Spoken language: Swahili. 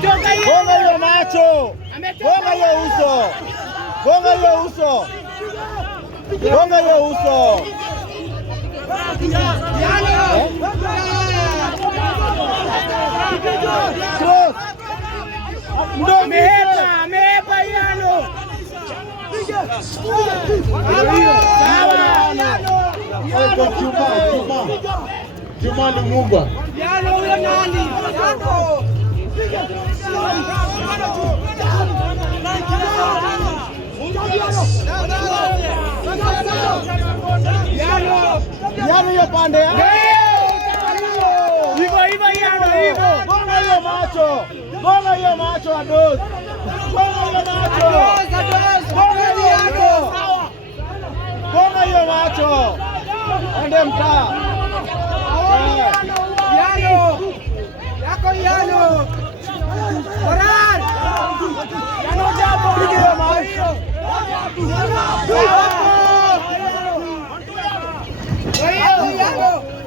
Gonga hiyo macho. Gonga hiyo uso. Gonga hiyo uso. Gonga hiyo uso. Cross. Ndio amehepa Yano. Juma Lumumba. Yano huyo nani? Yano hiyo pande. Hivyo Yano hivyo. Gonga hiyo macho. Gonga hiyo macho Ados. Gonga hiyo macho. Gonga hiyo macho. Gonga hiyo macho. Ende mtaa.